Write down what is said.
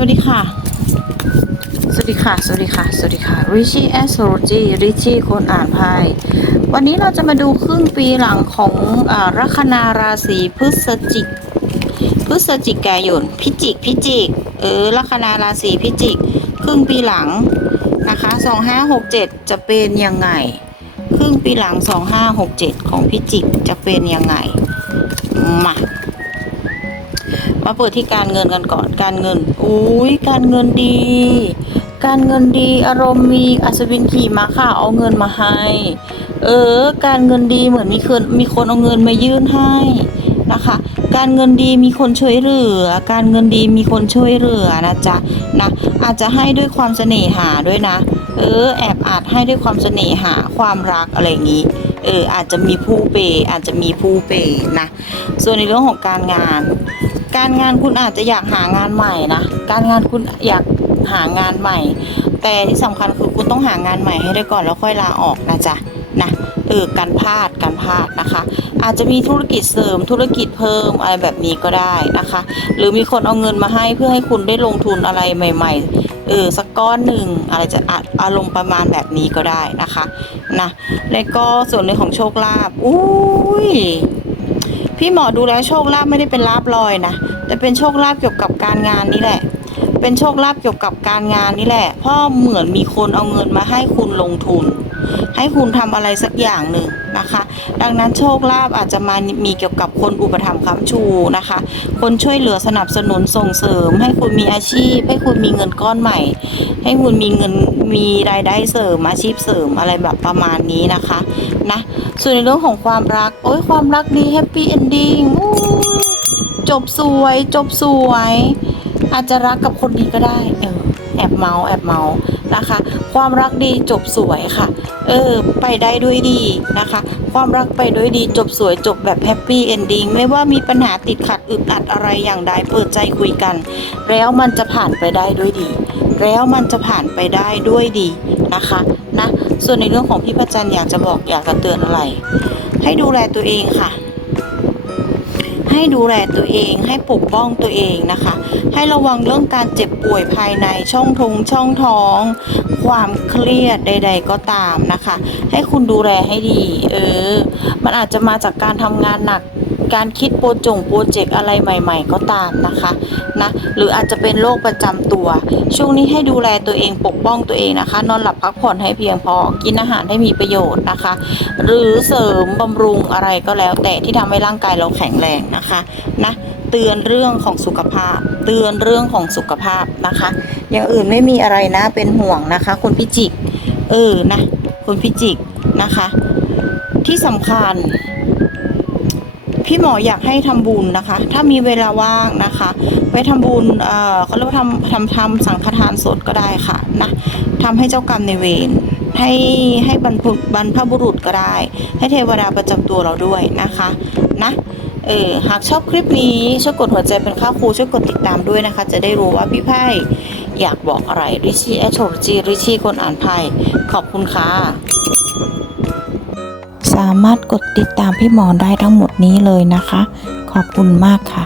วัสดีค่ะ สวัสดีค่ะ สวัสดีค่ะ สวัสดีค่ะ Richie Astrology Richie คนอ่านไพ่วันนี้เราจะมาดูครึ่งปีหลังของอาลัคนาราศีพฤศจิก พฤศจิกายน พิจิก พิจิก เออลัคนาราศีพิจิก ครึ่งปีหลังนะคะ2567 จะเป็นยังไง ครึ่งปีหลัง 2567 ของพิจิกจะเป็นยังไงมา มาเปิดที่การเงินกันก่อน การเงิน อุ้ยการเงินดี การเงินดีอารมณ์มีอัศวินขี่มาค่ะ เอาเงินมาให้ เออ การเงินดีเหมือนมีคนมีคนเอาเงินมายื่นให้นะคะ การเงินดีมีคนช่วยเหลือ การเงินดีมีคนช่วยเหลือนะจ๊ะนะอาจจะให้ด้วยความเสน่หาด้วยนะ เออ แอบอาจให้ด้วยความเสน่หาความรักอะไรอย่างนี้ เอออาจจะมีผู้เปย์อาจจะมีผู้เปย์นะ ส่วนในเรื่องของการงาน การงานคุณอาจจะอยากหางานใหม่นะ การงานคุณอยากหางานใหม่ แต่ที่สำคัญคือคุณต้องหางานใหม่ให้ได้ก่อนแล้วค่อยลาออกนะจ๊ะนะ เออการพลาดการพลาดนะคะ อาจจะมีธุรกิจเสริมธุรกิจเพิ่มอะไรแบบนี้ก็ได้นะคะ หรือมีคนเอาเงินมาให้เพื่อให้คุณได้ลงทุนอะไรใหม่ ๆ เออสักก้อนหนึ่งอะไรจะอะอารมณ์ประมาณแบบนี้ก็ได้นะคะนะแล้วก็ส่วนเรื่องของโชคลาภอุ้ยพี่หมอดูแล้วโชคลาภไม่ได้เป็นลาบลอยนะแต่เป็นโชคลาภเกี่ยวกับการงานนี่แหละ เป็นโชคลาภเกี่ยวกับการงานนี่แหละเพราะเหมือนมีคนเอาเงินมาให้คุณลงทุน ให้คุณทำอะไรสักอย่างหนึ่งนะคะ ดังนั้นโชคลาภอาจจะมามีเกี่ยวกับคนอุปถัมภ์ค้ำชูนะคะ คนช่วยเหลือสนับสนุนส่งเสริม ให้คุณมีอาชีพ ให้คุณมีเงินก้อนใหม่ ให้คุณมีเงินมีรายได้เสริมอาชีพเสริมอะไรแบบประมาณนี้นะคะนะส่วนในเรื่องของความรักโอ้ยความรักดีแฮปปี้เอนดิ้งจบสวยจบสวย อาจจะรักกับคนนี้ก็ได้เออแอบเมาแอบเมานะคะ ความรักดีจบสวยค่ะ เออ ไปได้ด้วยดีนะคะ ความรักไปด้วยดีจบสวยจบแบบแฮปปี้เอนดิ้งไม่ว่ามีปัญหาติดขัดอึดอัดอะไรอย่างใดเปิดใจคุยกัน แล้วมันจะผ่านไปได้ด้วยดี แล้วมันจะผ่านไปได้ด้วยดีนะคะนะส่วนในเรื่องของพี่ประจันอยากจะบอกอยากจะเตือนอะไร ให้ดูแลตัวเองค่ะ ให้ดูแลตัวเอง ให้ปกป้องตัวเองนะคะ ให้ระวังเรื่องการเจ็บป่วยภายในช่องทงช่องท้อง ความเครียดใด ๆ ก็ตามนะคะ ให้คุณดูแลให้ดี เออ มันอาจจะมาจากการทำงานหนัก การคิดโปรจงโปรเจกต์อะไรใหม่ ๆ ก็ตามนะคะนะหรืออาจจะเป็นโรคประจำตัว ช่วงนี้ให้ดูแลตัวเองปกป้องตัวเองนะคะ นอนหลับพักผ่อนให้เพียงพอกินอาหารให้มีประโยชน์นะคะ หรือเสริมบำรุงอะไรก็แล้ว แต่ที่ทำให้ร่างกายเราแข็งแรงนะคะนะเตือนเรื่องของสุขภาพ เตือนเรื่องของสุขภาพนะคะ อย่างอื่นไม่มีอะไรนะเป็นห่วงนะคะคนพิจิก เออนะคนพิจิกนะคะ ที่สำคัญ พี่หมออยากให้ทำบุญนะคะ ถ้ามีเวลาว่างนะคะ ไปทำบุญเอ่อเขาเรียกว่าทำทำทำสังฆทานสดก็ได้ค่ะนะทำให้เจ้ากรรมในเวรให้ให้บรรพุบรรพบุรุษก็ได้ ให้เทวดาประจำตัวเราด้วยนะคะนะเออหากชอบคลิปนี้ช่วยกดหัวใจเป็นค่าครูช่วยกดติดตามด้วยนะคะ จะได้รู้ว่าพี่ไพ่อยากบอกอะไรริชี่แอชโชจีริชี่คนอ่านไพ่ขอบคุณค่ะ สามารถกดติดตามพี่หมอได้ทั้งหมดนี้เลยนะคะ ขอบคุณมากค่ะ